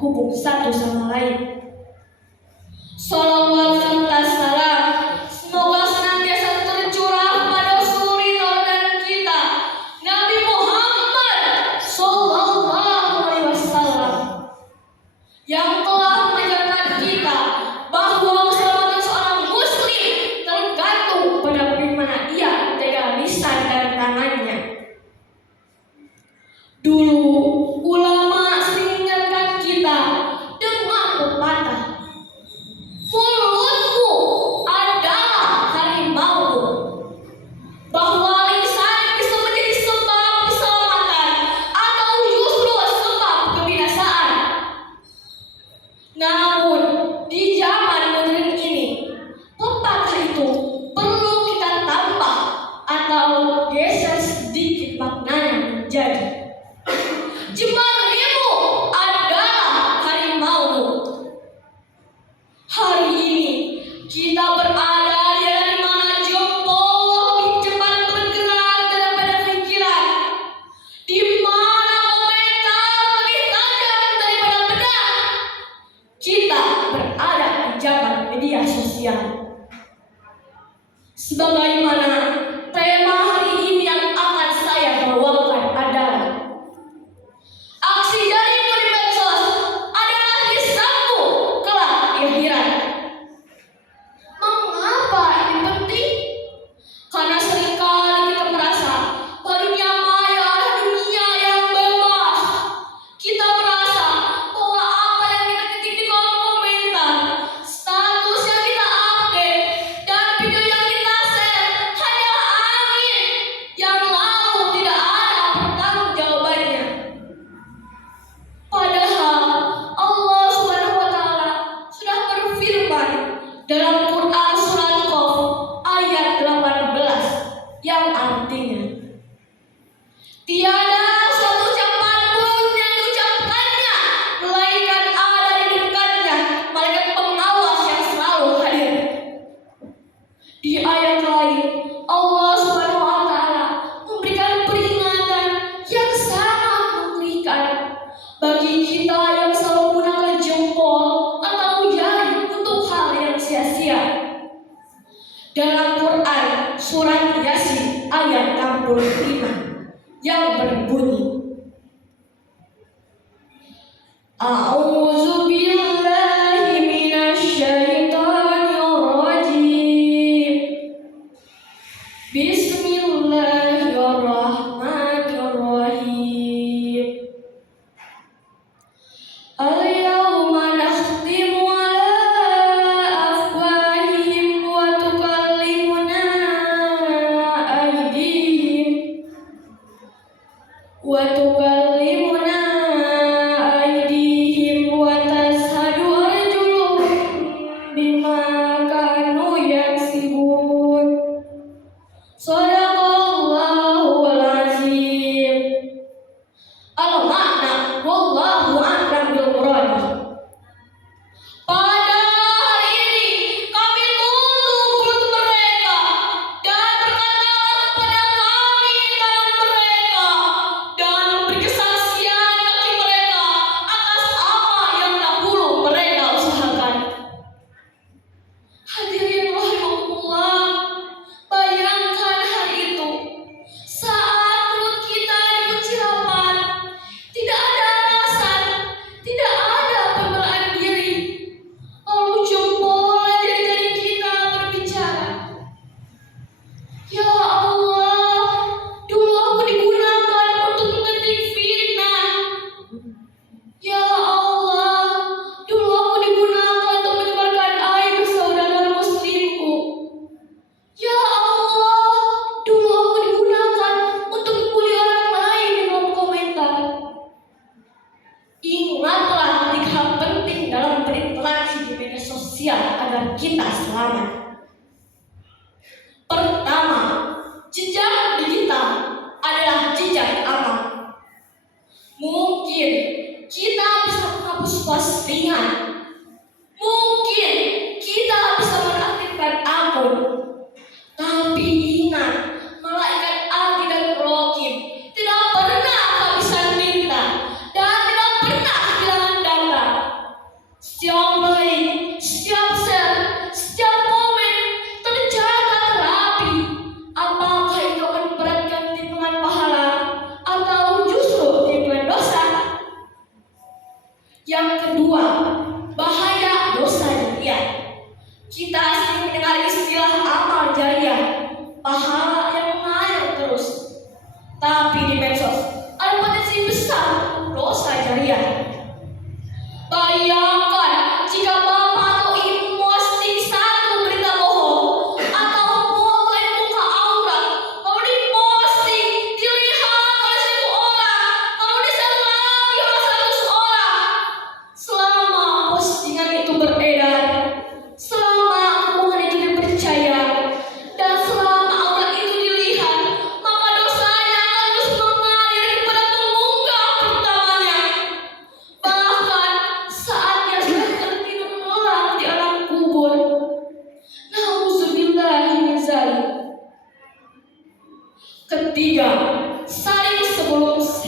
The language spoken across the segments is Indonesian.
terhubung satu sama lain. Sholawat serta salam semoga senantiasa tercurah pada suri tauladan kita, Nabi Muhammad Sallallahu Alaihi Wasallam, yang telah mengajarkan kita bahwa keselamatan seorang muslim tergantung pada bagaimana ia menjaga lisan dan tangannya. Dulu ulama sering mengingatkan kita dengan pepatah, mulutmu adalah harimaumu, bahwa lisan bisa menjadi sebab keselamatan atau justru sebab kebinasaan. Namun di zaman modern ini, pepatah itu perlu kita tambah atau geser sedikit maknanya menjadi jemarimu adalah harimaumu. Hari ini kita berada di mana jempol lebih cepat bergerak daripada pikiran, di mana komentar lebih tajam daripada pedang. Kita berada di zaman media sosial. Sebagaimana tema hari ini yang akan saya bawakan adalah aksi jarimu di medsos adalah hisabmu kelak di akhirat. Mengapa ini penting? Karena seringkali kita merasa bahwa dunia maya adalah dunia yang bebas. Kita merasa bahwa apa yang kita ketik di kolom komentar, status yang kita update, dan video yang kita share hanyalah angin yang lalu tidak ada pertanggungjawabannya. Padahal Allah Subhanahu wa Ta'ala sudah berfirman dalam Quran surat Qaf ayat 18 yang artinya, tiada suatu ucapan pun yang diucapkannya melainkan ada di dekatnya malaikat pengawas yang selalu hadir. Di ayat lain Allah Subhanahu wa Ta'ala memberikan peringatan yang sangat mengerikan bagi kita yang selalu menggunakan jempol atau jari untuk hal yang sia-sia. Dalam Quran surat Yasin ayat 65 yang berbunyi, A'udzu billahi minasyaitonir rajim. Bismillahirrahmanirrahim. Al-yawma nakhtimu ala afwahihim wa tukallimuna aydihim wa tashhadu arjuluhum bima kanu yaksibun. Shadaqallahul azim. Al-makna wallahu a'lam bil murad. Pada hari ini kami tutup mulut mereka dan berkatalah kepada kami tangan mereka, dan memberi kesaksian kaki mereka atas apa yang dahulu mereka usahakan. Hadirin rahimakumullah, bayangkan hari itu saat mulut kita dikunci rapat, tidak ada alasan, tidak ada pembelaan diri, lalu jempol jari-jari kita berbicara. Ya Allah, dulu aku digunakan untuk mengetik fitnah. Ya Allah, dulu aku digunakan untuk menyebarkan aib saudara muslimku. Ya Allah, dulu aku digunakan untuk membuli orang lain di kolom komentar. Ingatlah 3 hal penting dalam berinteraksi di media sosial agar kita selamat. Pertama, jejak digital adalah jejak amal. Mungkin kita bisa menghapus postingan, mungkin kita bisa menaktifkan akun, tapi ingat, malaikat Adi dan Rokim tidak pernah kehabisan tinta dan tidak pernah kehilangan data.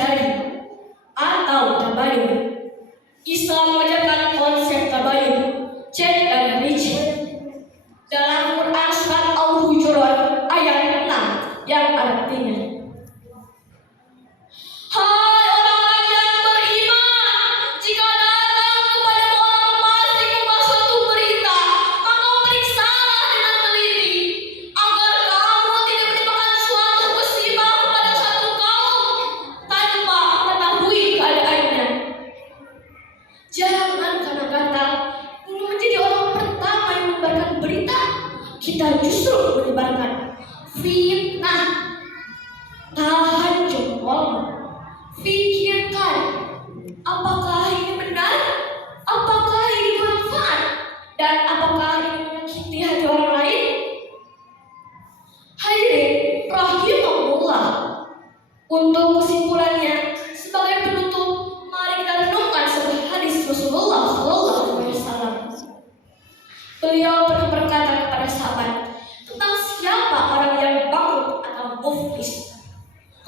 syari atau tabayun. Islam mengajarkan konsep tabayun, cek dan rinci. Dalam Quran surat Al-Hujurat ayat 6 yang artinya, hai orang-orang yang beriman, jika datang kepada orang fasik membawa suatu berita, maka periksalah dengan teliti, agar kamu tidak menimpakan suatu musibah kepada suatu kaum tanpa mengetahui keadaannya. Jangan kadang-kadang ingin menjadi orang pertama yang menyebarkan berita, kita justru menyebarkan fitnah. Tahan jempol, pikirkan, apakah ini benar, apakah ini bermanfaat, dan apakah ini menyakiti hati orang lain. Hadirin rahimahullah, untuk kesimpulannya sebagai penutup, mari kita renungkan sebuah hadis Rasulullah SAW. Beliau pernah berkata kepada sahabat tentang siapa orang yang bangkrut atau muflis.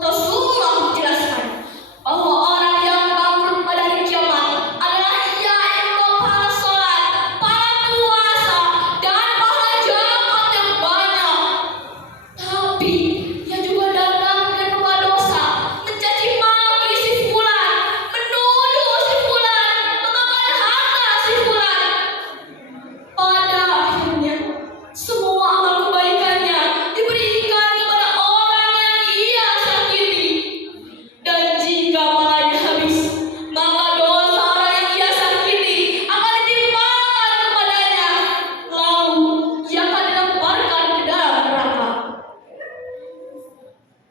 Rasulullah menjelaskan bahwa orang yang bangkrut pada hari kiamat adalah ia yang membawa salat, para puasa, dan pahala zakat yang banyak. Tapi ia juga datang dan membawa dosa, mencaci maki si fulan, menuduh si fulan, memakan harta si fulan. Pada akhirnya semua amal kebaikannya diberikan kepada orang yang ia sakiti. Dan jika pahalanya habis, maka dosa orang yang ia sakiti akan ditimpakan kepadanya, lalu ia akan dilemparkan ke dalam neraka.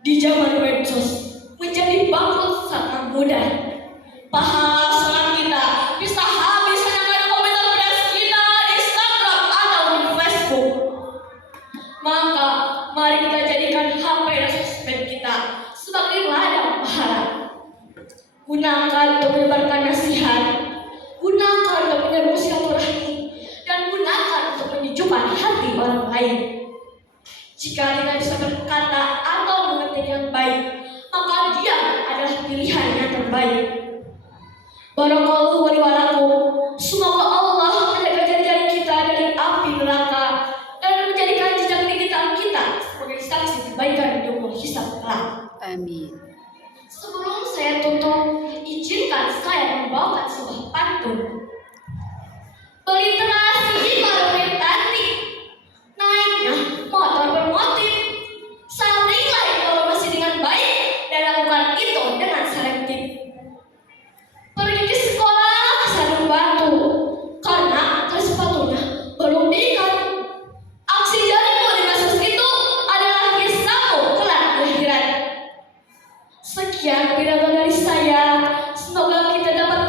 Di zaman medsos menjadi bangkrut sangat mudah. Pahala sholat kita bisa habis hanya karena komentar pedas kita di Instagram atau di Facebook. Maka mari kita jadikan HP dan sosmed kita sebagai ladang pahala. Gunakan untuk menyebarkan nasihat, gunakan untuk menyambung silaturahmi, dan gunakan untuk menyejukkan hati orang lain. Jika tidak bisa berkata atau mengetik yang baik, maka dia adalah pilihan yang terbaik. Barakallahu wa lakum. Semoga Allah menjaga jari-jari kita dari api neraka dan menjadikan jejak digital kita sebagai saksi kebaikan di yaumul hisab kelak. Amin. Sebelum saya tutup, izinkan saya membawakan sebuah pantun. Berliterasi baru metantik, naiknya motor bermotif. Saringlah informasi dengan baik dan lakukan itu dengan selektif. Pergi ke sekolah sambil batu, karena tali sepatunya belum diikat. Aksi jarimu di medsos itu adalah kisahmu kelak di akhirat. Sekian pidato dari saya. Semoga kita dapat